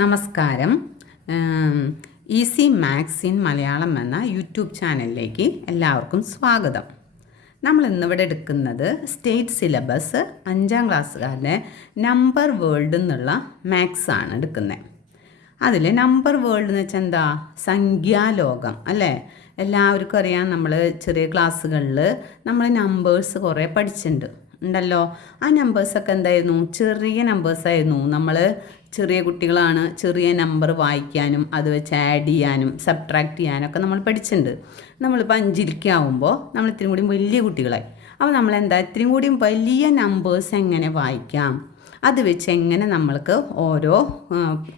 നമസ്കാരം. Easy maths in Malayalam എന്ന YouTube ചാനലിലേക്ക് എല്ലാവർക്കും സ്വാഗതം. നമ്മൾ ഇന്നിവിടെ എടുക്കുന്നത് സ്റ്റേറ്റ് സിലബസ് 5ാം ക്ലാസ്സുകാരുടെ നമ്പർ വേൾഡ് എന്നുള്ള മാത്സ് ആണ് എടുക്കുന്നത്. അതിൽ നമ്പർ വേൾഡ് എന്ന് വെച്ചാൽ എന്താ? സംഖ്യാലോകം അല്ലേ? എല്ലാവർക്കും അറിയാം. നമ്മൾ ചെറിയ ക്ലാസ്സുകളിൽ നമ്മൾ നമ്പേഴ്സ് കുറേ പഠിച്ചിട്ടുണ്ട് ഉണ്ടല്ലോ. ആ നമ്പേഴ്സൊക്കെ എന്തായിരുന്നു? ചെറിയ നമ്പേഴ്സായിരുന്നു. നമ്മൾ ചെറിയ കുട്ടികളാണ്. ചെറിയ നമ്പർ വായിക്കാനും അത് വെച്ച് ആഡ് ചെയ്യാനും സബ്ട്രാക്ട് ചെയ്യാനൊക്കെ നമ്മൾ പഠിച്ചിട്ടുണ്ട്. നമ്മളിപ്പോൾ 5ലേക്ക് ആവുമ്പോൾ നമ്മൾ ഇത്തിരി കൂടി വലിയ കുട്ടികളായി. അപ്പോൾ നമ്മളെന്താ ഇത്തിരി കൂടി വലിയ നമ്പേഴ്സ് എങ്ങനെ വായിക്കാം, അത് വെച്ച് എങ്ങനെ നമ്മൾക്ക് ഓരോ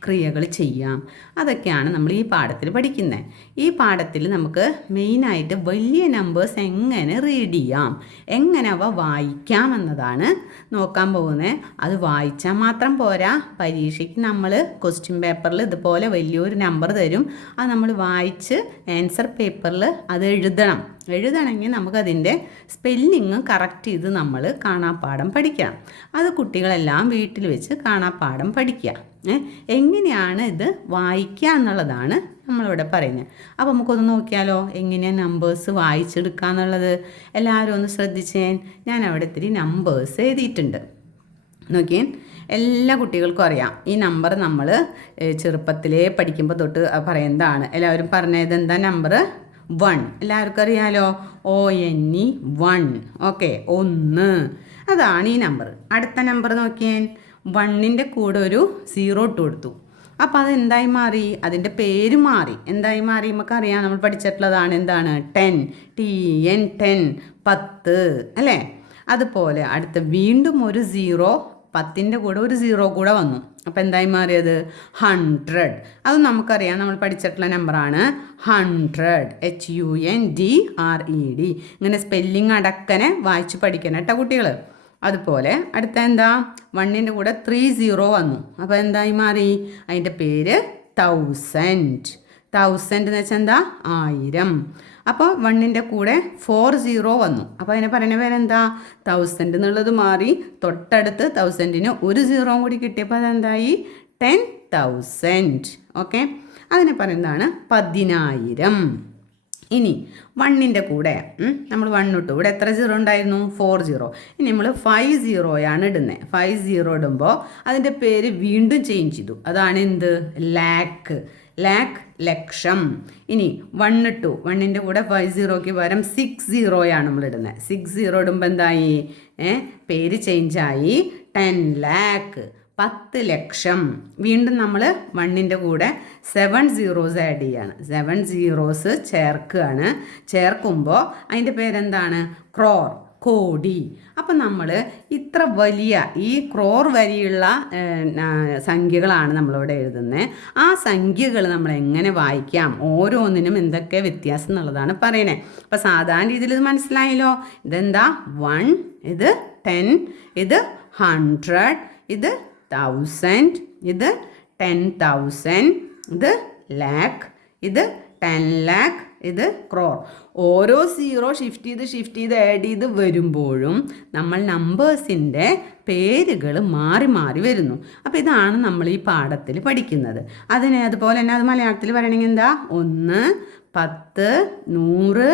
ക്രിയകൾ ചെയ്യാം, അതൊക്കെയാണ് നമ്മൾ ഈ പാഠത്തിൽ പഠിക്കുന്നത്. ഈ പാഠത്തിൽ നമുക്ക് മെയിനായിട്ട് വലിയ നമ്പേഴ്സ് എങ്ങനെ റീഡ് ചെയ്യാം, എങ്ങനെ അവ വായിക്കാം എന്നതാണ് നോക്കാൻ പോകുന്നത്. അത് വായിച്ചാൽ മാത്രം പോരാ, പരീക്ഷയ്ക്ക് നമ്മൾ ക്വസ്റ്റ്യൻ പേപ്പറിൽ ഇതുപോലെ വലിയൊരു നമ്പർ തരും. അത് നമ്മൾ വായിച്ച് ആൻസർ പേപ്പറിൽ അത് എഴുതണമെങ്കിൽ നമുക്കതിൻ്റെ സ്പെല്ലിങ് കറക്റ്റ് ചെയ്ത് നമ്മൾ കാണാപ്പാഠം പഠിക്കണം. അത് കുട്ടികളെല്ലാം വീട്ടിൽ വെച്ച് കാണാപ്പാഠം പഠിക്കുക. എങ്ങനെയാണ് ഇത് വായിക്കുക എന്നുള്ളതാണ് നമ്മളിവിടെ പറയുന്നത്. അപ്പോൾ നമുക്കൊന്ന് നോക്കിയാലോ, എങ്ങനെയാണ് നമ്പേഴ്സ് വായിച്ചെടുക്കുക എന്നുള്ളത്. എല്ലാവരും ഒന്ന് ശ്രദ്ധിച്ചേ. ഞാൻ അവിടെ ഇത്തിരി നമ്പേഴ്സ് എഴുതിയിട്ടുണ്ട്. നോക്കിയേ, എല്ലാ കുട്ടികൾക്കും അറിയാം ഈ നമ്പർ. നമ്മൾ ചെറുപ്പത്തിലേ പഠിക്കുമ്പോൾ തൊട്ട് പറയുന്നതാണ്. എല്ലാവരും പറഞ്ഞത് എന്താ? നമ്പർ 1. എല്ലാവർക്കും അറിയാലോ. ONE 1. ഓക്കെ, 1. അതാണ് ഈ നമ്പർ. അടുത്ത നമ്പർ നോക്കിയേ, 1ൻ്റെ കൂടെ ഒരു 0 ഇട്ട് കൊടുത്തു. അപ്പോൾ അതെന്തായി മാറി? അതിൻ്റെ പേര് മാറി. എന്തായി മാറി നമുക്കറിയാം. നമ്മൾ പഠിച്ചിട്ടുള്ളതാണ്. എന്താണ്? 10. 10 അല്ലേ? അതുപോലെ അടുത്ത വീണ്ടും ഒരു 0, 10ൻ്റെ കൂടെ ഒരു 0 കൂടെ വന്നു. അപ്പോൾ എന്തായി മാറിയത്? 100. അത് നമുക്കറിയാം. നമ്മൾ പഠിച്ചിട്ടുള്ള നമ്പറാണ് 100. HUNDRED. ഇങ്ങനെ സ്പെല്ലിങ് അടക്കനെ വായിച്ച് പഠിക്കണം കേട്ടോ കുട്ടികൾ. അതുപോലെ അടുത്ത എന്താ? 1ൻ്റെ കൂടെ 30 വന്നു. അപ്പോൾ എന്തായി മാറി? അതിൻ്റെ പേര് 1000. 1000 എന്ന് വെച്ചാൽ എന്താ? 1000. അപ്പോൾ 1ൻ്റെ കൂടെ 40 വന്നു. അപ്പോൾ അതിനെ പറയുന്ന പേരെന്താ? 1000 എന്നുള്ളത് മാറി. തൊട്ടടുത്ത് 1000ന് ഒരു 0 കൂടി കിട്ടിയപ്പോൾ അതെന്തായി? 10,000. ഓക്കെ, അതിനെ പറയുന്നതാണ് 10,000. ഇനി 1ൻ്റെ കൂടെ നമ്മൾ 1 ഇട്ടു. ഇവിടെ എത്ര 0 ഉണ്ടായിരുന്നു? 40. ഇനി നമ്മൾ 50 ഇടുന്നത്. 50 ഇടുമ്പോൾ അതിൻ്റെ പേര് വീണ്ടും ചേഞ്ച് ചെയ്തു. അതാണ് എന്ത്? ലാക്ക്. ലക്ഷം. ഇനി 1 ഇട്ടു. 1ൻ്റെ കൂടെ 50ക്ക് പകരം 60 നമ്മൾ ഇടുന്നത്. 60 ഇടുമ്പോൾ എന്തായി? പേര് ചേഞ്ചായി 10 lakh. 10 ലക്ഷം. വീണ്ടും നമ്മൾ 1ൻ്റെ കൂടെ 7 zeros ആഡ് ചെയ്യാണ്. 7 zeros ചേർക്കുകയാണ്. ചേർക്കുമ്പോൾ അതിൻ്റെ പേരെന്താണ്? ക്രോർ, കോടി. അപ്പം നമ്മൾ ഇത്ര വലിയ ഈ ക്രോർ വരെയുള്ള സംഖ്യകളാണ് നമ്മളിവിടെ എഴുതുന്നത്. ആ സംഖ്യകൾ നമ്മൾ എങ്ങനെ വായിക്കാം, ഓരോന്നിനും എന്തൊക്കെ വ്യത്യാസം എന്നുള്ളതാണ് പറയണേ. അപ്പോൾ സാധാരണ രീതിയിൽ ഇത് മനസ്സിലായല്ലോ. ഇതെന്താ? 1, ഇത് 10, ഇത് 100, ഇത് 1000, ഇത് 10,000, ഇത് ലാക്ക്, ഇത് 10 lakh, ഇത് ക്രോർ. ഓരോ 0 ഷിഫ്റ്റ് ചെയ്ത് ആഡ് ചെയ്ത് വരുമ്പോഴും നമ്മൾ നമ്പേഴ്സിൻ്റെ പേരുകൾ മാറി മാറി വരുന്നു. അപ്പോൾ ഇതാണ് നമ്മൾ ഈ പാഠത്തിൽ പഠിക്കുന്നത്. അതുപോലെ തന്നെ അത് മലയാളത്തിൽ പറയണമെങ്കിൽ എന്താ? 1, 10, 100,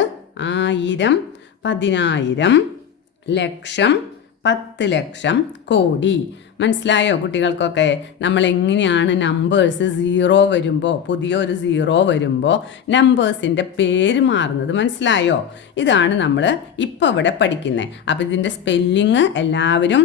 1000, 10,000, ലക്ഷം, 10 ലക്ഷം, കോടി. മനസ്സിലായോ കുട്ടികൾക്കൊക്കെ? നമ്മൾ എങ്ങനെയാണ് നമ്പേഴ്സ് 0 വരുമ്പോൾ, പുതിയൊരു 0 വരുമ്പോൾ നമ്പേഴ്സിൻ്റെ പേര് മാറുന്നത് മനസ്സിലായോ? ഇതാണ് നമ്മൾ ഇപ്പോൾ ഇവിടെ പഠിക്കുന്നത്. അപ്പോൾ ഇതിൻ്റെ സ്പെല്ലിങ് എല്ലാവരും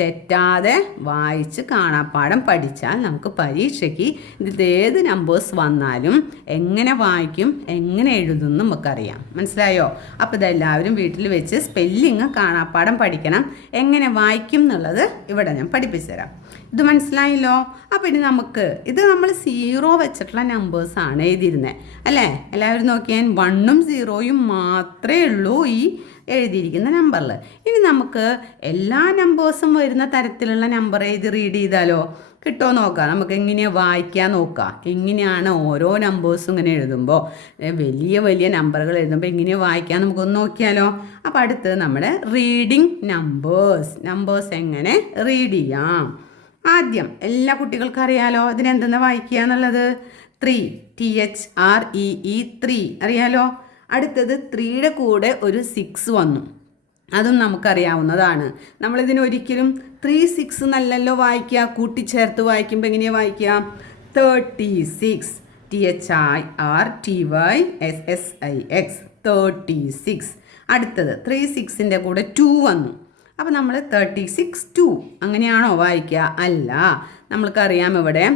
തെറ്റാതെ വായിച്ച് കാണാപ്പാഠം പഠിച്ചാൽ നമുക്ക് പരീക്ഷയ്ക്ക് ഇത് ഏത് നമ്പേഴ്സ് വന്നാലും എങ്ങനെ വായിക്കും, എങ്ങനെ എഴുതും നമുക്കറിയാം. മനസ്സിലായോ? അപ്പോൾ ഇതെല്ലാവരും വീട്ടിൽ വെച്ച് സ്പെല്ലിങ് കാണാപ്പാഠം പഠിക്കണം. എങ്ങനെ വായിക്കും എന്നുള്ളത് ഇവിടെ ഞാൻ പഠിപ്പിച്ചു തരാം. ഇത് മനസ്സിലായല്ലോ? അപ്പോൾ ഇനി നമുക്ക് ഇത് നമ്മൾ 0 വെച്ചിട്ടുള്ള നമ്പേഴ്സാണ് എഴുതിയിരുന്നത് അല്ലേ? എല്ലാവരും നോക്കിയാൽ 1ഉം 0യും മാത്രമേ ഉള്ളൂ ഈ എഴുതിയിരിക്കുന്ന നമ്പറിൽ. ഇനി നമുക്ക് എല്ലാ നമ്പേഴ്സും വരുന്ന തരത്തിലുള്ള നമ്പർ എഴുതി റീഡ് ചെയ്താലോ? കിട്ടുമോ നോക്കാം. നമുക്ക് എങ്ങനെയാണ് വായിക്കാൻ നോക്കാം. എങ്ങനെയാണ് ഓരോ നമ്പേഴ്സും ഇങ്ങനെ എഴുതുമ്പോൾ, വലിയ വലിയ നമ്പറുകൾ എഴുതുമ്പോൾ എങ്ങനെയാണ് വായിക്കാൻ നമുക്കൊന്ന് നോക്കിയാലോ. അപ്പോൾ അടുത്ത് നമ്മുടെ റീഡിങ് നമ്പേഴ്സ് എങ്ങനെ റീഡ് ചെയ്യാം. ആദ്യം എല്ലാ കുട്ടികൾക്കും അറിയാലോ ഇതിനെന്തെന്ന് വായിക്കുക എന്നുള്ളത് 3 THREE 3 അറിയാലോ. അടുത്തത് 3യുടെ കൂടെ ഒരു 6 വന്നു, അതും നമുക്കറിയാവുന്നതാണ്. നമ്മളിതിന് ഒരിക്കലും 3 6 നല്ലല്ലോ വായിക്കുക, കൂട്ടിച്ചേർത്ത് വായിക്കുമ്പോൾ എങ്ങനെയാണ് വായിക്കുക? 36 THIRTYSSIX 36. അടുത്തത് 3 6ൻ്റെ കൂടെ 2 വന്നു, അപ്പോൾ നമ്മൾ 36 2 അങ്ങനെയാണോ വായിക്കുക? അല്ല, നമ്മൾക്കറിയാം ഇവിടെ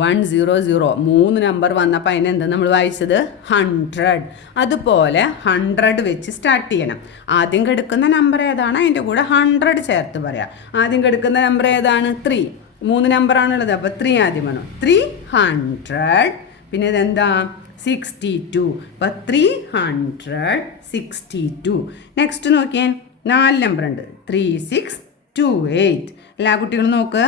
100 3 നമ്പർ വന്നപ്പോൾ അതിനെന്താ നമ്മൾ വായിച്ചത്? 100. അതുപോലെ 100 വെച്ച് സ്റ്റാർട്ട് ചെയ്യണം. ആദ്യം കിടക്കുന്ന നമ്പർ ഏതാണ് അതിൻ്റെ കൂടെ 100 ചേർത്ത് പറയാം. ആദ്യം കിടക്കുന്ന നമ്പർ ഏതാണ്? 3. 3 നമ്പറാണുള്ളത്, അപ്പോൾ 3 ആദ്യം വേണം. 300. പിന്നെ ഇതെന്താ? 62. അപ്പോൾ 362. നെക്സ്റ്റ് നോക്കിയാൽ 4 നമ്പർ ഉണ്ട്, 3628. എല്ലാ കുട്ടികളും നോക്ക്,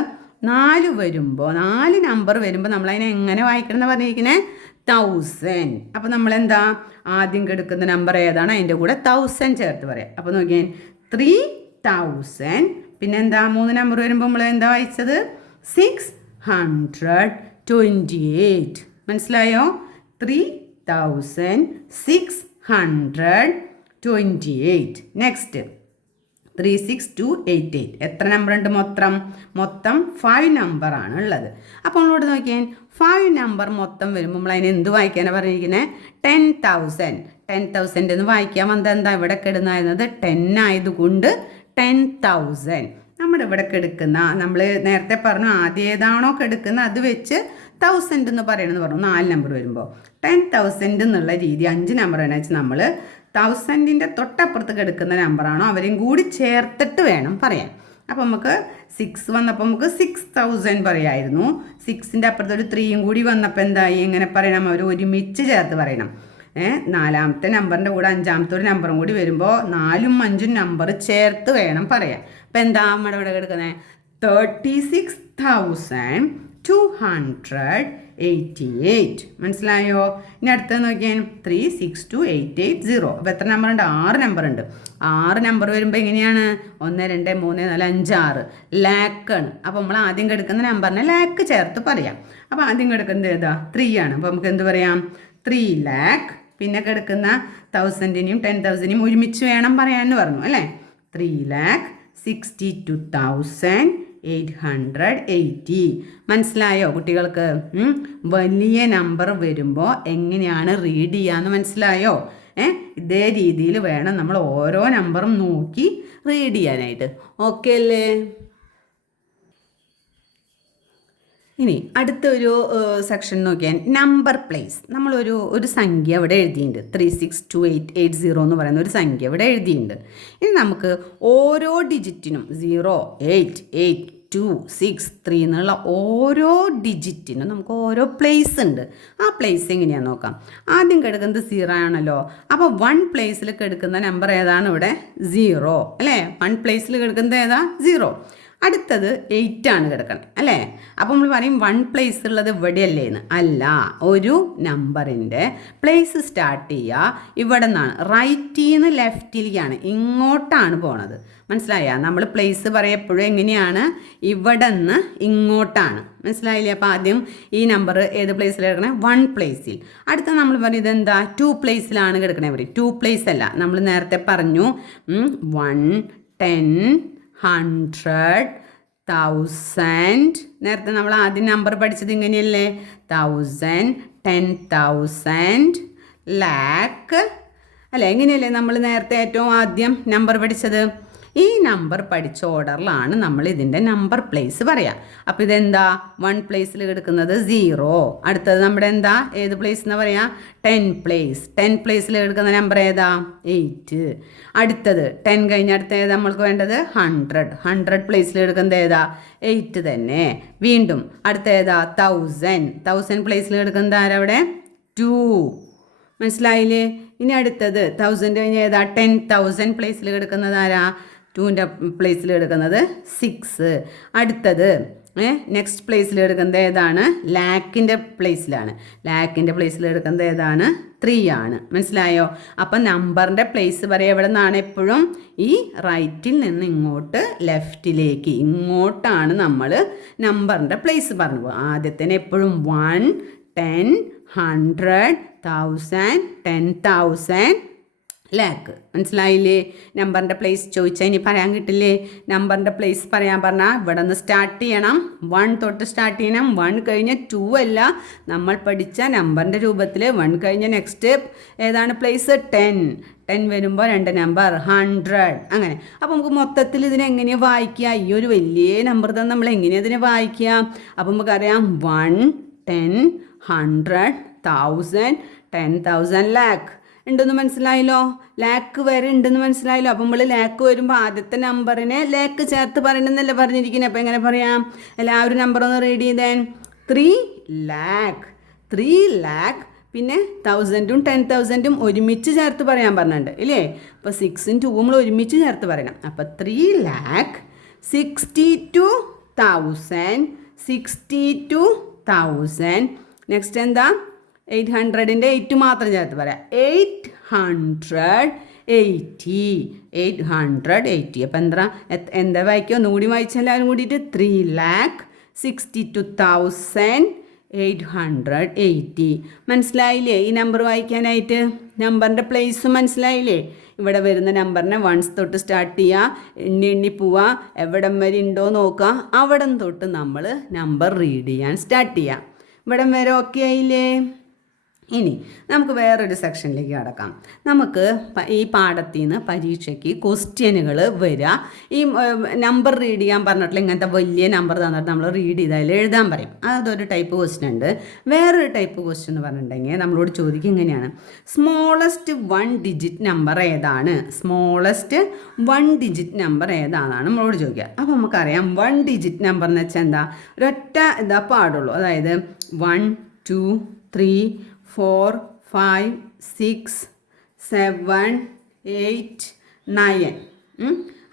4 വരുമ്പോൾ 4 നമ്പർ വരുമ്പോൾ നമ്മളതിനെ എങ്ങനെ വായിക്കണം എന്ന് പറഞ്ഞിരിക്കുന്നത്? 1000. അപ്പോൾ നമ്മളെന്താ ആദ്യം കിടക്കുന്ന നമ്പർ ഏതാണ് അതിൻ്റെ കൂടെ 1000 ചേർത്ത് പറയാം. അപ്പോൾ നോക്കിയാൽ 3000. പിന്നെ എന്താ 3 നമ്പർ വരുമ്പോൾ നമ്മൾ എന്താ വായിച്ചത്? 628. മനസ്സിലായോ? 3628. നെക്സ്റ്റ് 36288. എത്ര നമ്പർ ഉണ്ട് മൊത്തം 5 നമ്പറാണ് ഉള്ളത്. അപ്പോൾ നമ്മളോട് നോക്കിയാൽ 5 നമ്പർ മൊത്തം വരുമ്പോൾ നമ്മൾ അതിന് എന്ത് വായിക്കാനാണ് പറഞ്ഞിരിക്കുന്നത്? 10,000. 10,000 എന്ന് വായിക്കാൻ വന്നത് എന്താ? ഇവിടെ കിടന്നായിരുന്നത് 10 ആയതുകൊണ്ട് 10,000. നമ്മുടെ ഇവിടെ കിടക്കുന്ന, നമ്മൾ നേരത്തെ പറഞ്ഞു ആദ്യം ഏതാണോ കിടക്കുന്ന അത് വെച്ച് 1000 എന്ന് പറയണമെന്ന് പറഞ്ഞു. 4 നമ്പർ വരുമ്പോൾ 10,000 എന്നുള്ള രീതി 5 നമ്പർ എന്ന് വെച്ചാൽ നമ്മൾ 1000ൻ്റെ തൊട്ടപ്പുറത്ത് കിടക്കുന്ന നമ്പറാണോ അവരെയും കൂടി ചേർത്തിട്ട് വേണം പറയാൻ. അപ്പോൾ നമുക്ക് 6 വന്നപ്പോൾ നമുക്ക് 6000 പറയായിരുന്നു. 6ൻ്റെ അപ്പുറത്ത് ഒരു 3യും കൂടി വന്നപ്പോൾ എന്തായി? എങ്ങനെ പറയണം? അവർ ഒരുമിച്ച് ചേർത്ത് പറയണം. 4ാമത്തെ നമ്പറിൻ്റെ കൂടെ 5ാമത്തെ ഒരു നമ്പറും കൂടി വരുമ്പോൾ 4ഉം 5ഉം നമ്പർ ചേർത്ത് വേണം പറയാൻ. അപ്പോൾ എന്താ നമ്മുടെ ഇവിടെ കിടക്കുന്നത്? 36,288. മനസ്സിലായോ? ഇനി അടുത്തത് നോക്കിയാൽ 362,880. അപ്പോൾ എത്ര നമ്പർ ഉണ്ട്? 6 നമ്പർ ഉണ്ട്. 6 നമ്പർ വരുമ്പോൾ എങ്ങനെയാണ്? 1 2 3 4 5 6 ലാക്കാണ്. അപ്പോൾ നമ്മൾ ആദ്യം കിടക്കുന്ന നമ്പറിനെ ലാക്ക് ചേർത്ത് പറയാം. അപ്പോൾ ആദ്യം കിടക്കുന്നത് ഏതാ? 3 ആണ്. അപ്പോൾ നമുക്ക് എന്ത് പറയാം? 3 lakh. പിന്നെ കിടക്കുന്ന 1000നെയും 10,000നെയും ഒരുമിച്ച് വേണം പറയാമെന്ന് പറഞ്ഞു അല്ലേ? 3,62,880. മനസ്സിലായോ കുട്ടികൾക്ക്? വലിയ നമ്പർ വരുമ്പോൾ എങ്ങനെയാണ് റീഡ് ചെയ്യാന്ന് മനസ്സിലായോ? ഇതേ രീതിയിൽ വേണം നമ്മൾ ഓരോ നമ്പറും നോക്കി റീഡ് ചെയ്യാനായിട്ട്. ഓക്കെ അല്ലേ? ഇനി അടുത്തൊരു സെക്ഷൻ നോക്കിയാൽ നമ്പർ പ്ലേസ്. നമ്മളൊരു സംഖ്യ ഇവിടെ എഴുതിയിട്ടുണ്ട്, 362,880 എന്ന് പറയുന്ന ഒരു സംഖ്യ ഇവിടെ എഴുതിയിട്ടുണ്ട്. ഇനി നമുക്ക് ഓരോ ഡിജിറ്റിനും 0 8 8 2 6 3 എന്നുള്ള ഓരോ ഡിജിറ്റിനും നമുക്ക് ഓരോ പ്ലേസ് ഉണ്ട്. ആ പ്ലേസ് എങ്ങനെയാണെന്ന് നോക്കാം. ആദ്യം കിടക്കുന്നത് 0 ആണല്ലോ. അപ്പോൾ 1 പ്ലേസിൽ കിടക്കുന്ന നമ്പർ ഏതാണ്? ഇവിടെ 0 അല്ലേ? 1 പ്ലേസിൽ കിടക്കുന്നത് ഏതാ? 0. അടുത്തത് 8 ആണ് കിടക്കണം അല്ലേ? അപ്പോൾ നമ്മൾ പറയും 1 പ്ലേസ് ഉള്ളത് ഇവിടെയല്ലേ എന്ന്. അല്ല, ഒരു നമ്പറിൻ്റെ പ്ലേസ് സ്റ്റാർട്ട് ചെയ്യുക ഇവിടെ നിന്നാണ്, റൈറ്റിൽ നിന്ന് ലെഫ്റ്റിലേക്കാണ്, ഇങ്ങോട്ടാണ് പോണത്. മനസ്സിലായ? നമ്മൾ പ്ലേസ് പറയപ്പോഴും എങ്ങനെയാണ്? ഇവിടെ നിന്ന് ഇങ്ങോട്ടാണ്. മനസ്സിലായില്ലേ? അപ്പോൾ ആദ്യം ഈ നമ്പർ ഏത് പ്ലേസിൽ കിടക്കണേ? 1 പ്ലേസിൽ. അടുത്ത നമ്മൾ പറയും ഇതെന്താ? 2 പ്ലേസിലാണ് കിടക്കണേ. പറയും 2 പ്ലേസ് അല്ല, നമ്മൾ നേരത്തെ പറഞ്ഞു 1 10 100 1000. നേരത്തെ നമ്മൾ ആദ്യം നമ്പർ പഠിച്ചത് ഇങ്ങനെയല്ലേ? 1000 10,000 ലാക്ക് അല്ലേ? എങ്ങനെയല്ലേ നമ്മൾ നേരത്തെ ഏറ്റവും ആദ്യം നമ്പർ പഠിച്ചത്? ഈ നമ്പർ പഠിച്ച ഓർഡറിലാണ് നമ്മൾ ഇതിൻ്റെ നമ്പർ പ്ലേസ് പറയാം. അപ്പോൾ ഇതെന്താ? 1 പ്ലേസിൽ കിടക്കുന്നത് 0. അടുത്തത് നമ്മുടെ എന്താ? ഏത് പ്ലേസ് എന്ന് പറയാം? 10 പ്ലേസ്. 10 പ്ലേസിൽ കിടക്കുന്ന നമ്പർ ഏതാ? 8. അടുത്തത് 10 കഴിഞ്ഞ അടുത്ത ഏതാ നമ്മൾക്ക് വേണ്ടത്? 100. 100 പ്ലേസിൽ കിടക്കുന്നത് ഏതാ? 8 തന്നെ. വീണ്ടും അടുത്ത ഏതാ? 1000. 1000 പ്ലേസിൽ കിടക്കുന്നത് ആരവിടെ? 2. മനസ്സിലായില്ലേ? ഇനി അടുത്തത് 1000 കഴിഞ്ഞ ഏതാ? 10,000 പ്ലേസിൽ കിടക്കുന്നത് ആരാ? 2ൻ്റെ പ്ലേസിൽ കിടക്കുന്നത് 6. അടുത്തത് നെക്സ്റ്റ് പ്ലേസിൽ എടുക്കുന്നത് ഏതാണ്? ലാക്കിൻ്റെ പ്ലേസിലാണ്. ലാക്കിൻ്റെ പ്ലേസിൽ എടുക്കുന്നത് ഏതാണ്? 3 ആണ്. മനസ്സിലായോ? അപ്പം നമ്പറിൻ്റെ പ്ലേസ് പറയാം എവിടെ നിന്നാണ്? എപ്പോഴും ഈ റൈറ്റിൽ നിന്ന് ഇങ്ങോട്ട് ലെഫ്റ്റിലേക്ക് ഇങ്ങോട്ടാണ് നമ്മൾ നമ്പറിൻ്റെ പ്ലേസ് പറഞ്ഞു പോകുക. ആദ്യത്തേന് എപ്പോഴും 1, 10, 100, 1000, 10,000, ലാക്ക്. മനസ്സിലായില്ലേ? നമ്പറിൻ്റെ പ്ലേസ് ചോദിച്ചാൽ ഇനി പറയാൻ കിട്ടില്ലേ? നമ്പറിൻ്റെ പ്ലേസ് പറയാൻ പറഞ്ഞാൽ ഇവിടെ നിന്ന് സ്റ്റാർട്ട് ചെയ്യണം. 1 തൊട്ട് സ്റ്റാർട്ട് ചെയ്യണം. 1 കഴിഞ്ഞ് 2 അല്ല, നമ്മൾ പഠിച്ച നമ്പറിൻ്റെ രൂപത്തിൽ 1 കഴിഞ്ഞ നെക്സ്റ്റ് ഏതാണ് പ്ലേസ്? 10 വരുമ്പോൾ 2 നമ്പർ 100 അങ്ങനെ. അപ്പോൾ നമുക്ക് മൊത്തത്തിൽ ഇതിനെങ്ങനെയാണ് വായിക്കുക? ഈ ഒരു വലിയ നമ്പർ തന്നെ നമ്മൾ എങ്ങനെയാണ് ഇതിനെ വായിക്കുക? അപ്പോൾ നമുക്കറിയാം 1, 10, 100, 1000, 10,000, ലാക്ക് ഉണ്ടെന്ന് മനസ്സിലായല്ലോ. ലാക്ക് വരെ ഉണ്ടെന്ന് മനസ്സിലായല്ലോ. അപ്പം നമ്മൾ ലാക്ക് വരുമ്പോൾ ആദ്യത്തെ നമ്പറിനെ ലാക്ക് ചേർത്ത് പറയണമെന്നല്ലേ പറഞ്ഞിരിക്കുന്നത്. അപ്പോൾ എങ്ങനെ പറയാം? എല്ലാവരും നമ്പർ ഒന്ന് റീഡ് ചെയ്തേ. 3 ലാക്ക്, 3 ലാക്ക്. പിന്നെ 1000ഉം 10,000ഉം ഒരുമിച്ച് ചേർത്ത് പറയാൻ പറഞ്ഞിട്ടുണ്ട് ഇല്ലേ? അപ്പോൾ 6ഉം 2ഉം നമ്മൾ ഒരുമിച്ച് ചേർത്ത് പറയണം. അപ്പോൾ 3,62,000, 62,000. നെക്സ്റ്റ് എന്താ? 800ൻ്റെ 8 മാത്രം ചേർത്ത് പറയാം. 880, 880. അപ്പം എന്താ വായിക്കുക? ഒന്നുകൂടി വായിച്ചാൽ എല്ലാവരും കൂടിയിട്ട് 3,62,880. മനസ്സിലായില്ലേ ഈ നമ്പർ വായിക്കാനായിട്ട്? നമ്പറിൻ്റെ പ്ലേസ് മനസ്സിലായില്ലേ? ഇവിടെ വരുന്ന നമ്പറിനെ 1 തൊട്ട് സ്റ്റാർട്ട് ചെയ്യുക, എണ്ണി പോവുക, എവിടം വരെ ഉണ്ടോ നോക്കുക, അവിടം തൊട്ട് നമ്മൾ നമ്പർ റീഡ് ചെയ്യാൻ സ്റ്റാർട്ട് ചെയ്യാം. ഇവിടം വരെ ഓക്കെ ആയില്ലേ? ഇനി നമുക്ക് വേറൊരു സെക്ഷനിലേക്ക് കടക്കാം. നമുക്ക് ഈ പാഠത്തിൽ നിന്ന് പരീക്ഷയ്ക്ക് ക്വസ്റ്റ്യനുകൾ വരിക. ഈ നമ്പർ റീഡ് ചെയ്യാൻ പറഞ്ഞിട്ടുള്ള ഇങ്ങനത്തെ വലിയ നമ്പർ തന്നിട്ട് നമ്മൾ റീഡ് ചെയ്താൽ എഴുതാൻ പറയും. അതൊരു ടൈപ്പ് ക്വസ്റ്റ്യൻ ഉണ്ട്. വേറൊരു ടൈപ്പ് ക്വസ്റ്റ്യൻ എന്ന് പറഞ്ഞിട്ടുണ്ടെങ്കിൽ നമ്മളോട് ചോദിക്കും ഇങ്ങനെയാണ്: സ്മോളസ്റ്റ് 1 ഡിജിറ്റ് നമ്പർ ഏതാണ്? സ്മോളസ്റ്റ് 1 ഡിജിറ്റ് നമ്പർ ഏതാണെന്നാണ് നമ്മളോട് ചോദിക്കുക. അപ്പോൾ നമുക്കറിയാം 1 ഡിജിറ്റ് നമ്പർ എന്ന് വെച്ചാൽ എന്താ? ഒരൊറ്റ ഇതാ പാടുള്ളൂ. അതായത് 1, 2, 3, 4, 5, 6, 7, 8, 9.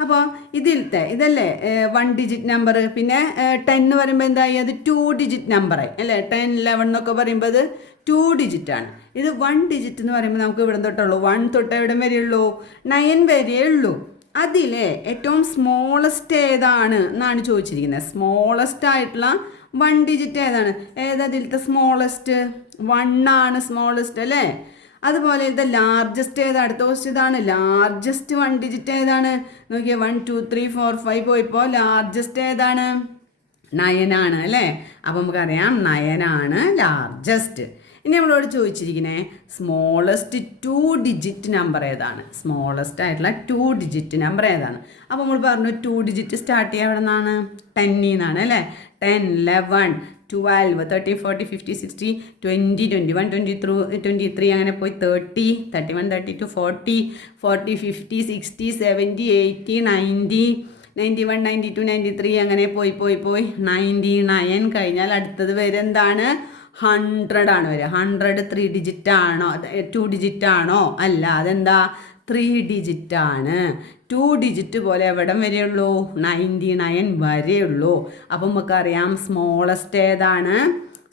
അപ്പോൾ ഇതല്ലേ 1 ഡിജിറ്റ് നമ്പർ. പിന്നെ 10 എന്ന് പറയുമ്പോൾ എന്തായി? അത് 2 ഡിജിറ്റ് നമ്പറായി അല്ലേ? 10, 11 എന്നൊക്കെ പറയുമ്പോൾ അത് 2 ഡിജിറ്റാണ്. ഇത് 1 ഡിജിറ്റ് എന്ന് പറയുമ്പോൾ നമുക്ക് ഇവിടെ തൊട്ടുള്ളൂ. 1 തൊട്ട് എവിടെ വരെയുള്ളൂ? 9 വരെയേ ഉള്ളൂ. അതിലെ ഏറ്റവും സ്മോളസ്റ്റ് ഏതാണ് എന്നാണ് ചോദിച്ചിരിക്കുന്നത്. സ്മോളസ്റ്റ് ആയിട്ടുള്ള 1 ഡിജിറ്റ് ഏതാണ്? ഏതതിലത്തെ സ്മോളസ്റ്റ്? 1 ആണ് സ്മോളസ്റ്റ് അല്ലേ? അതുപോലെ ഇത് ലാർജസ്റ്റ് ഏതാ? അടുത്ത ക്വസ്റ്റ്യൻ ഇതാണ്. ലാർജസ്റ്റ് 1 ഡിജിറ്റ് ഏതാണ്? നോക്കിയേ, 1, 2, 3, 4, 5 പോയപ്പോൾ ലാർജസ്റ്റ് ഏതാണ്? 9 ആണ് അല്ലേ? അപ്പോൾ നമുക്കറിയാം 9 ആണ് ലാർജസ്റ്റ്. ഇനി നമ്മളോട് ചോദിച്ചിരിക്കുന്നത് സ്മോളസ്റ്റ് 2 ഡിജിറ്റ് നമ്പർ ഏതാണ്? സ്മോളസ്റ്റ് ആയിട്ടുള്ള 2 ഡിജിറ്റ് നമ്പർ ഏതാണ്? അപ്പോൾ നമ്മൾ പറഞ്ഞു 2 ഡിജിറ്റ് സ്റ്റാർട്ട് ചെയ്യുക എവിടെ നിന്നാണ്? 10 നിന്നാണ് അല്ലേ? 10, 11, 12, 13, 14, 15, 16, 20, 21, 22, 23 അങ്ങനെ പോയി 30, 31, 32, 40, 40, 50, 60, 70, 80, 90, 91, 92, 93 അങ്ങനെ പോയി 99 കഴിഞ്ഞാൽ അടുത്തത് വരെ എന്താണ്? 100 ആണ് വരിക. 100 3 ഡിജിറ്റ് ആണോ? 2 ഡിജിറ്റ് ആണോ? അല്ല, അതെന്താ? 3 ഡിജിറ്റ് ആണ്. 2 ഡിജിറ്റ് പോലെ എവിടെ വരെയുള്ളൂ? 99 വരെയുള്ളൂ. അപ്പം നമുക്കറിയാം സ്മോളസ്റ്റ് ഏതാണ്?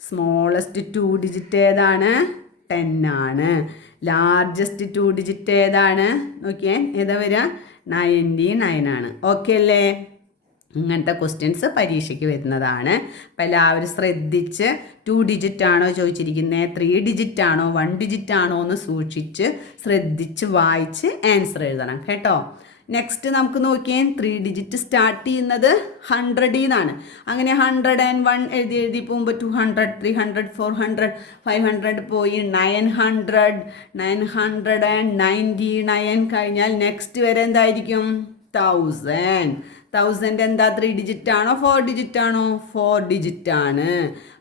സ്മോളസ്റ്റ് 2 ഡിജിറ്റ് ഏതാണ്? 10 ആണ്. ലാർജസ്റ്റ് 2 ഡിജിറ്റ് ഏതാണ്? നോക്കിയേ, ഏതാ വരിക? 99 ആണ്. ഓക്കെ അല്ലേ? ഇങ്ങനത്തെ ക്വസ്റ്റ്യൻസ് പരീക്ഷയ്ക്ക് വരുന്നതാണ്. അപ്പം എല്ലാവരും ശ്രദ്ധിച്ച് 2 ഡിജിറ്റ് ആണോ ചോദിച്ചിരിക്കുന്നത്, 3 ഡിജിറ്റ് ആണോ, 1 ഡിജിറ്റ് ആണോ എന്ന് സൂക്ഷിച്ച് ശ്രദ്ധിച്ച് വായിച്ച് ആൻസർ എഴുതണം കേട്ടോ. നെക്സ്റ്റ് നമുക്ക് നോക്കിയേ, 3 ഡിജിറ്റ് സ്റ്റാർട്ട് ചെയ്യുന്നത് 100 നിന്നാണ്. അങ്ങനെ 101 എഴുതി പോകുമ്പോൾ 200, 300, 400, 500 പോയി 900, 999 കഴിഞ്ഞാൽ നെക്സ്റ്റ് വരെ എന്തായിരിക്കും? 1000 എന്താ? 3 ഡിജിറ്റ് ആണോ 4 ഡിജിറ്റ് ആണോ? 4 ഡിജിറ്റ് ആണ്.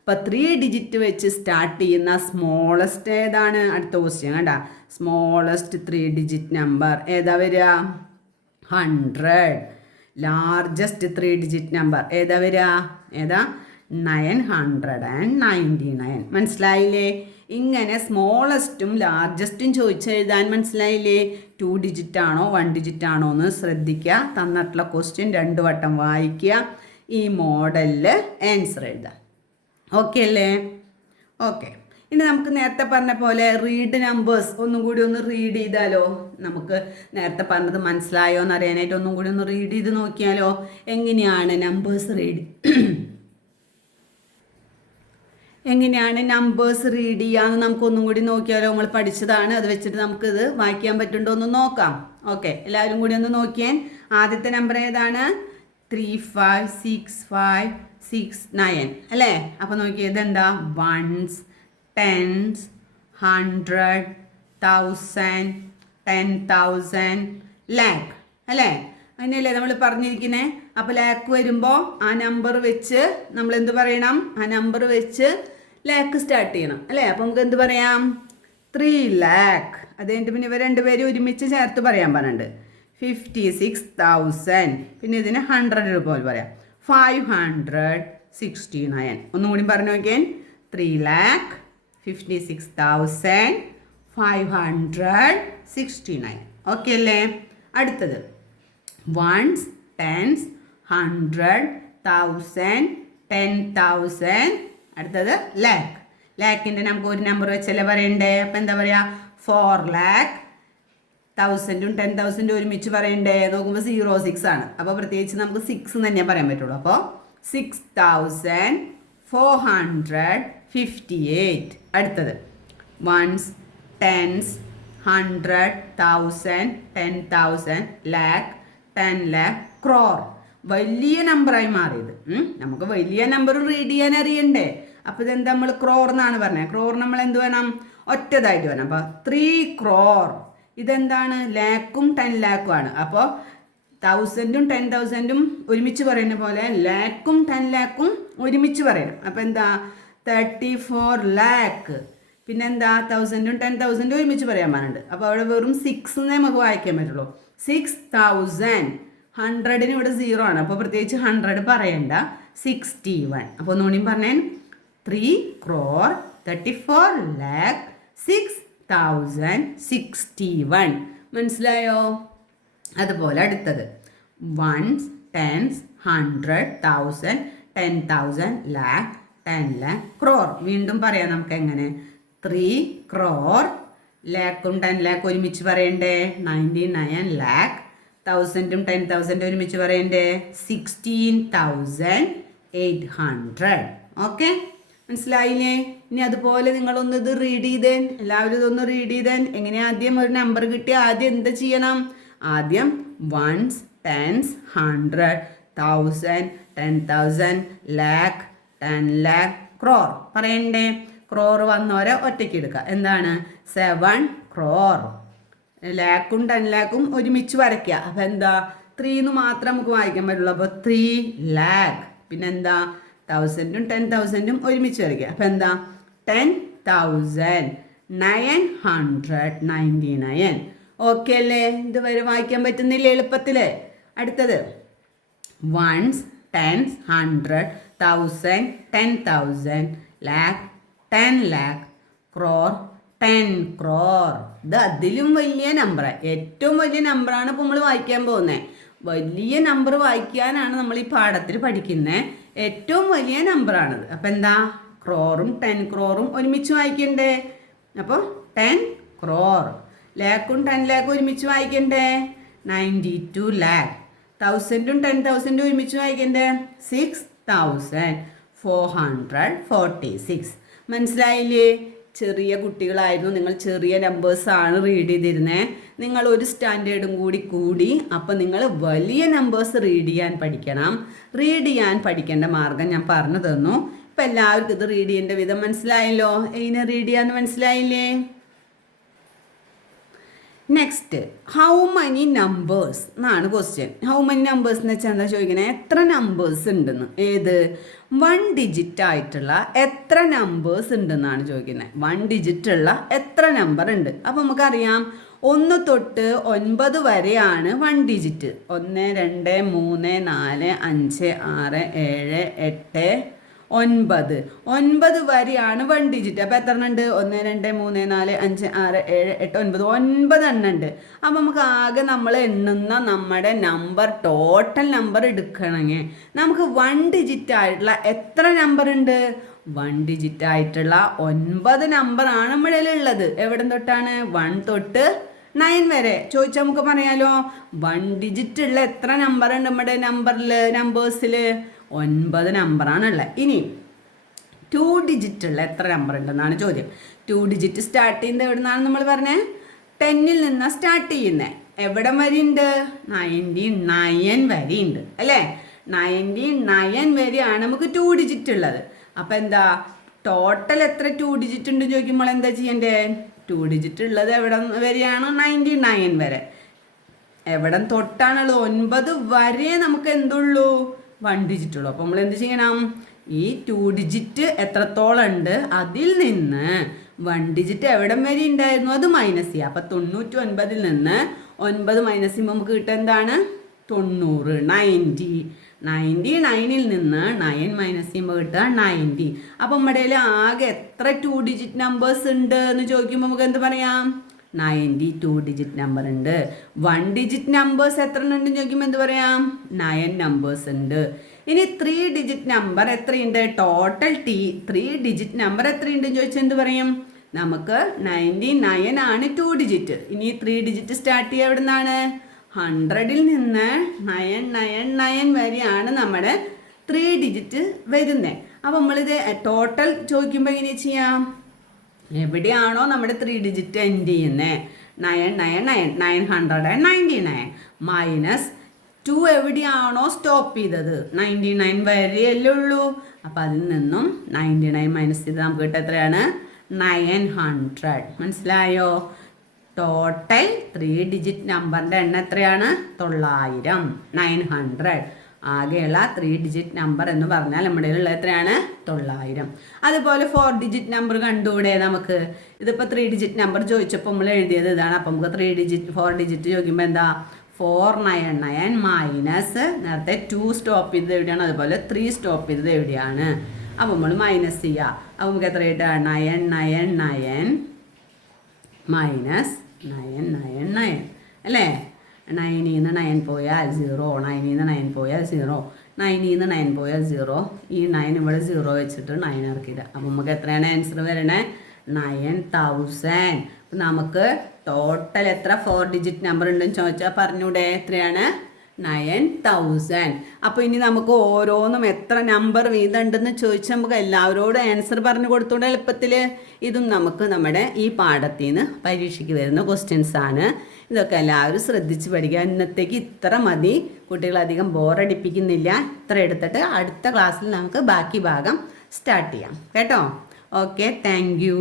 അപ്പം 3 ഡിജിറ്റ് വെച്ച് സ്റ്റാർട്ട് ചെയ്യുന്ന സ്മോളസ്റ്റ് ഏതാണ്? അടുത്ത ക്വസ്റ്റ്യൻ കണ്ട, സ്മോളസ്റ്റ് 3 ഡിജിറ്റ് നമ്പർ ഏതാ വരിക? 100. ലാർജസ്റ്റ് 3 ഡിജിറ്റ് നമ്പർ ഏതാ വരിക? ഏതാ? 999. മനസ്സിലായില്ലേ? ഇങ്ങനെ സ്മോളസ്റ്റും ലാർജസ്റ്റും ചോദിച്ചെഴുതാൻ മനസ്സിലായില്ലേ? 2 ഡിജിറ്റ് ആണോ 1 ഡിജിറ്റ് ആണോ എന്ന് ശ്രദ്ധിക്കുക. തന്നിട്ടുള്ള ക്വസ്റ്റ്യൻ 2 വട്ടം വായിക്കുക. ഈ മോഡലിൽ ആൻസർ എഴുതാം. ഓക്കെ അല്ലേ? ഓക്കെ. ഇനി നമുക്ക് നേരത്തെ പറഞ്ഞ പോലെ റീഡ് നമ്പേഴ്സ് ഒന്നും കൂടി ഒന്ന് റീഡ് ചെയ്താലോ? നമുക്ക് നേരത്തെ പറഞ്ഞത് മനസ്സിലായോ എന്ന് അറിയാനായിട്ട് ഒന്നും കൂടി ഒന്ന് റീഡ് ചെയ്ത് നോക്കിയാലോ? എങ്ങനെയാണ് നമ്പേഴ്സ് റീഡ് ചെയ്യാമെന്ന് നമുക്കൊന്നും കൂടി നോക്കിയാലോ? നമ്മൾ പഠിച്ചതാണ്, അത് വെച്ചിട്ട് നമുക്കിത് വായിക്കാൻ പറ്റുന്നുണ്ടോ എന്ന് നോക്കാം. ഓക്കെ, എല്ലാവരും കൂടി ഒന്ന് നോക്കിയാൽ ആദ്യത്തെ നമ്പർ ഏതാണ്? 356569 അല്ലേ? അപ്പോൾ നോക്കിയേ, ഇതെന്താ? വൺസ്, ടെൻസ്, 100, 1000, 10,000, ലാക്ക് അല്ലേ? അങ്ങനെയല്ലേ നമ്മൾ പറഞ്ഞിരിക്കുന്നത്? അപ്പോൾ ലാക്ക് വരുമ്പോൾ ആ നമ്പർ വെച്ച് നമ്മൾ എന്ത് പറയണം? ആ നമ്പർ വെച്ച് ലാക്ക് സ്റ്റാർട്ട് ചെയ്യണം അല്ലേ? അപ്പോൾ നമുക്ക് എന്ത് പറയാം? 3 lakh. അത് കഴിഞ്ഞിട്ട് പിന്നെ ഇവർ രണ്ടുപേരും ഒരുമിച്ച് ചേർത്ത് പറയാൻ പറഞ്ഞിട്ടുണ്ട്. 56,000. പിന്നെ ഇതിന് 100 പോലെ പറയാം. 569. ഒന്നും കൂടി പറഞ്ഞു നോക്കിയാൽ 3,56,569. ഓക്കെ അല്ലേ? അടുത്തത് വൺസ്, ടെൻസ്, 100, 1000, 10,000. അടുത്തത് ലാക്ക്. ലാക്കിൻ്റെ നമുക്ക് ഒരു നമ്പർ വെച്ചല്ലേ പറയണ്ടേ? അപ്പം എന്താ പറയുക? 4 lakh. 1000ഉം 10,000 ഒരുമിച്ച് പറയണ്ടേ? നോക്കുമ്പോൾ 06 ആണ്. അപ്പോൾ പ്രത്യേകിച്ച് നമുക്ക് 6 എന്ന് തന്നെ പറയാൻ പറ്റുള്ളൂ. അപ്പോൾ 6,458. അടുത്തത് ones, tens, 100, 1000, 10,000, lakh, 10 lakh, crore. വലിയ നമ്പറായി മാറിയത്. നമുക്ക് വലിയ നമ്പർ റീഡ് ചെയ്യാൻ അറിയണ്ടേ? അപ്പോൾ ഇതെന്താ? നമ്മൾ ക്രോർ എന്നാണ് പറഞ്ഞത്. ക്രോർ നമ്മൾ എന്ത് വേണം? ഒറ്റതായിട്ട് വേണം. അപ്പോൾ 3 crore. ഇതെന്താണ്? ലാക്കും 10 lakhും ആണ്. അപ്പോൾ 1000ഉം 10,000ഉം ഒരുമിച്ച് പറയുന്ന പോലെ ലാക്കും 10 lakhും ഒരുമിച്ച് പറയണം. അപ്പോൾ എന്താ? 34 lakh. പിന്നെന്താ? 1000ഉം 10,000ഉം ഒരുമിച്ച് പറയാൻ പറഞ്ഞിട്ടുണ്ട്. അപ്പോൾ അവിടെ വെറും 6 എന്നേ നമുക്ക് വായിക്കാൻ പറ്റുള്ളൂ. 6,000. 100ന് ഇവിടെ 0 ആണ്. അപ്പോൾ പ്രത്യേകിച്ച് 100 പറയണ്ട. 61. അപ്പോൾ ഒന്നുകൂടിയും പറഞ്ഞാൽ 3,34,06,061. മനസ്സിലായോ? അതുപോലെ അടുത്തത് ones, tens, 100, 1000, 10,000, lakh, 10 lakh, crore. വീണ്ടും പറയാം നമുക്ക് എങ്ങനെ? 3 crore. ലാക്കും 10 lakh ഒരുമിച്ച് പറയണ്ടേ? 99 lakh. 1000ഉം 10,000 ഒരുമിച്ച് പറയണ്ടേ? 16,800. ഓക്കെ, മനസ്സിലായില്ലേ? ഇനി അതുപോലെ നിങ്ങളൊന്ന് ഇത് റീഡ് ചെയ്തേൻ. എല്ലാവരും ഇതൊന്ന് റീഡ് ചെയ്തേൻ. എങ്ങനെ? ആദ്യം ഒരു നമ്പർ കിട്ടിയാൽ ആദ്യം എന്ത് ചെയ്യണം? ആദ്യം ones, tens, 100, 1000, 10,000, lakh, 10 lakh, crore പറയണ്ടേ? ക്രോർ വന്നവരെ ഒറ്റയ്ക്ക് എടുക്കുക. എന്താണ്? 7 crore. ലാക്കും 10 lakhും ഒരുമിച്ച് വരയ്ക്കുക. അപ്പം എന്താ? 3 എന്ന് മാത്രം നമുക്ക് വായിക്കാൻ പറ്റുള്ളൂ. അപ്പോൾ 3 lakh. പിന്നെന്താ? 1000ഉം 10,000ഉം ഒരുമിച്ച് വരയ്ക്കുക. അപ്പം എന്താ? 10,999. ഓക്കെ അല്ലേ? ഇതുവരെ വായിക്കാൻ പറ്റുന്നില്ല എളുപ്പത്തിൽ? അടുത്തത് ones, tens, 100, 1000, 10,000, lakh, 10 lakh, crore, 10 crore. ഇത് അതിലും വലിയ നമ്പറാണ്. ഏറ്റവും വലിയ നമ്പറാണ് ഇപ്പോൾ നമ്മൾ വായിക്കാൻ പോകുന്നത്. വലിയ നമ്പർ വായിക്കാനാണ് നമ്മൾ ഈ പാഠത്തിൽ പഠിക്കുന്നത്. ഏറ്റവും വലിയ നമ്പറാണിത്. അപ്പം എന്താ? ക്രോറും 10 crore ഒരുമിച്ച് വായിക്കണ്ടേ? അപ്പോൾ 10 crore. ലാക്കും 10 lakh ഒരുമിച്ച് വായിക്കണ്ടേ? 92 lakh. 1000ഉം 10,000ഉം ഒരുമിച്ച് വായിക്കണ്ടേ? 6,446. മനസ്സിലായില്ലേ? ചെറിയ കുട്ടികളായിരുന്നു നിങ്ങൾ. ചെറിയ നമ്പേഴ്സാണ് റീഡ് ചെയ്തിരുന്നത്. നിങ്ങൾ ഒരു സ്റ്റാൻഡേർഡും കൂടി അപ്പോൾ നിങ്ങൾ വലിയ നമ്പേഴ്സ് റീഡ് ചെയ്യാൻ പഠിക്കണം. റീഡ് ചെയ്യാൻ പഠിക്കേണ്ട മാർഗം ഞാൻ പറഞ്ഞു തന്നു. ഇപ്പം എല്ലാവർക്കും ഇത് റീഡ് ചെയ്യേണ്ട വിധം മനസ്സിലായല്ലോ? എങ്ങനെ റീഡ് ചെയ്യാന്ന് മനസ്സിലായില്ലേ? നെക്സ്റ്റ്, ഹൗ മനി നമ്പേഴ്സ് എന്നാണ് ക്വസ്റ്റ്യൻ. ഹൗ മനി നമ്പേഴ്സ് എന്ന് വെച്ചാൽ എന്താ ചോദിക്കണേ? എത്ര നമ്പേഴ്സ് ഉണ്ടെന്ന്. ഏത്? 1 digit ആയിട്ടുള്ള എത്ര നമ്പേഴ്സ് ഉണ്ടെന്നാണ് ചോദിക്കുന്നത്. 1 digit ഉള്ള എത്ര നമ്പർ ഉണ്ട്? അപ്പോൾ നമുക്കറിയാം 1 തൊട്ട് 9 വരെയാണ് 1 digit. 1, 2, 3, 4, 5, 6, 7, 8, 9 വരെയാണ് 1 ഡിജിറ്റ്. അപ്പോൾ എത്ര എണ്ണം ഉണ്ട്? 1 2 3 4 5 6 7 8 9 എണ്ണം ഉണ്ട്. അപ്പം നമുക്ക് ആകെ നമ്മൾ എണ്ണുന്ന നമ്മുടെ നമ്പർ ടോട്ടൽ നമ്പർ എടുക്കണമെങ്കിൽ നമുക്ക് 1 ഡിജിറ്റ് ആയിട്ടുള്ള എത്ര നമ്പർ ഉണ്ട്? 1 ഡിജിറ്റ് ആയിട്ടുള്ള 9 നമ്പറാണ് നമ്മുടെ ഉള്ളത്. എവിടെ തൊട്ടാണ്? 1 തൊട്ട് 9 വരെ. ചോദിച്ചാൽ നമുക്ക് പറയാലോ 1 ഡിജിറ്റ് ഉള്ള എത്ര നമ്പർ ഉണ്ട് നമ്മുടെ നമ്പേഴ്സിൽ? 9 നമ്പറാണുള്ളത്. ഇനി 2 ഡിജിറ്റ് ഉള്ള എത്ര നമ്പർ ഉണ്ടെന്നാണ് ചോദ്യം. 2 ഡിജിറ്റ് സ്റ്റാർട്ട് ചെയ്യുന്നത് എവിടെ നിന്നാണ് നമ്മൾ പറഞ്ഞത്? 10ൽ നിന്നാണ് സ്റ്റാർട്ട് ചെയ്യുന്നത്. എവിടെ വരെയുണ്ട്? 99 വരെയുണ്ട് അല്ലേ? 99 വരെയാണ് നമുക്ക് 2 ഡിജിറ്റ് ഉള്ളത്. അപ്പം എന്താ ടോട്ടൽ എത്ര 2 ഡിജിറ്റ് ഉണ്ട് ചോദിക്കുമ്പോൾ എന്താ ചെയ്യണ്ടേ? 2 ഡിജിറ്റ് ഉള്ളത് എവിടെ വരെയാണ്? 99 വരെ. എവിടെ തൊട്ടാണുള്ളത്? 9 വരെ നമുക്ക് എന്തുള്ളൂ? 1 ഡിജിറ്റ് ഉള്ളൂ. അപ്പോൾ നമ്മൾ എന്ത് ചെയ്യണം? ഈ 2 ഡിജിറ്റ് എത്രത്തോളം ഉണ്ട് അതിൽ നിന്ന് 1 ഡിജിറ്റ് എവിടം വരെ ഉണ്ടായിരുന്നു അത് മൈനസ് ചെയ്യുക. അപ്പം 99ൽ നിന്ന് 9 മൈനസ് ചെയ്യുമ്പോൾ നമുക്ക് കിട്ടുക എന്താണ്? 90. 99ൽ നിന്ന് 9 മൈനസ് ചെയ്യുമ്പോൾ കിട്ടുക 90. അപ്പം നമ്മുടെ കയ്യിൽ ആകെ എത്ര 2 ഡിജിറ്റ് നമ്പേഴ്സ് ഉണ്ട് എന്ന് ചോദിക്കുമ്പോൾ നമുക്ക് എന്ത് പറയാം? 92 ഡിജിറ്റ് നമ്പർ ഉണ്ട്. 1 ഡിജിറ്റ് നമ്പേഴ്സ് എത്ര ഉണ്ടെന്ന് ചോദിക്കുമ്പോൾ എന്ത് പറയാം? 9 നമ്പേഴ്സ് ഉണ്ട്. ഇനി 3 ഡിജിറ്റ് നമ്പർ എത്രയുണ്ട്? ടോട്ടൽ 3 ഡിജിറ്റ് നമ്പർ എത്രയുണ്ടെന്ന് ചോദിച്ചാൽ എന്ത് പറയും? നമുക്ക് 99 ആണ് 2 ഡിജിറ്റ്. ഇനി 3 ഡിജിറ്റ് സ്റ്റാർട്ട് ചെയ്യുക എവിടെ നിന്നാണ്? 100ൽ നിന്ന് 999 വരെയാണ് നമ്മുടെ 3 ഡിജിറ്റ് വരുന്നത്. അപ്പം നമ്മളിത് ടോട്ടൽ ചോദിക്കുമ്പോൾ എങ്ങനെ ചെയ്യാം? എവിടെയാണോ നമ്മുടെ 3 ഡിജിറ്റ് എൻഡ് ചെയ്യുന്നത്? 999 മൈനസ് 2 എവിടെയാണോ സ്റ്റോപ്പ് ചെയ്തത്? 99 വരെയല്ലേ ഉള്ളൂ. അപ്പം അതിൽ നിന്നും 99 മൈനസ് ചെയ്ത് നമുക്ക് കിട്ടുക എത്രയാണ്? 900. മനസ്സിലായോ? ടോട്ടൽ 3 ഡിജിറ്റ് നമ്പറിൻ്റെ എണ്ണം എത്രയാണ്? 900. 900 ആകെയുള്ള 3 ഡിജിറ്റ് നമ്പർ എന്ന് പറഞ്ഞാൽ നമ്മുടെ ഉള്ള എത്രയാണ്? 900. അതുപോലെ 4 ഡിജിറ്റ് നമ്പർ കണ്ടുകൂടെ നമുക്ക്? ഇതിപ്പോൾ 3 ഡിജിറ്റ് നമ്പർ ചോദിച്ചപ്പോൾ നമ്മൾ എഴുതിയത് ഇതാണ്. അപ്പം നമുക്ക് 4 ഡിജിറ്റ് ചോദിക്കുമ്പോൾ എന്താ? 499 മൈനസ് നേരത്തെ 2 സ്റ്റോപ്പ് ചെയ്തത് എവിടെയാണ്? അതുപോലെ 3 സ്റ്റോപ്പ് ചെയ്തത് എവിടെയാണ്? അപ്പോൾ നമ്മൾ മൈനസ് ചെയ്യുക. അപ്പോൾ നമുക്ക് എത്ര കിട്ടുക? 999 മൈനസ് 999 അല്ലേ? 9ൽ നിന്ന് 9 പോയാൽ 0, 9ൽ നിന്ന് 9 പോയാൽ 0, 9ൽ നിന്ന് 9 പോയാൽ 0. ഈ 9 ഇവിടെ 0 വെച്ചിട്ട് 9 ഇറക്കിയില്ല. അപ്പം നമുക്ക് എത്രയാണ് ആൻസർ വരണേ? 9000. നമുക്ക് ടോട്ടൽ എത്ര 4 ഡിജിറ്റ് നമ്പർ ഉണ്ടെന്ന് ചോദിച്ചാൽ പറഞ്ഞൂടെ? എത്രയാണ്? 9000. അപ്പോൾ ഇനി നമുക്ക് ഓരോന്നും എത്ര നമ്പർ വീതം ഉണ്ടെന്ന് ചോദിച്ചാൽ നമുക്ക് എല്ലാവരോടും ആൻസർ പറഞ്ഞു കൊടുത്തോണ്ട് എളുപ്പത്തിൽ. ഇതും നമുക്ക് നമ്മുടെ ഈ പാഠത്തിൽ നിന്ന് പരീക്ഷയ്ക്ക് വരുന്ന ക്വസ്റ്റ്യൻസ് ആണ്. ഇതൊക്കെ എല്ലാവരും ശ്രദ്ധിച്ച് പഠിക്കുക. ഇന്നത്തേക്ക് ഇത്ര മതി. കുട്ടികളധികം ബോറടിപ്പിക്കുന്നില്ല. ഇത്ര എടുത്തിട്ട് അടുത്ത ക്ലാസ്സിൽ നമുക്ക് ബാക്കി ഭാഗം സ്റ്റാർട്ട് ചെയ്യാം കേട്ടോ. Okay, thank you.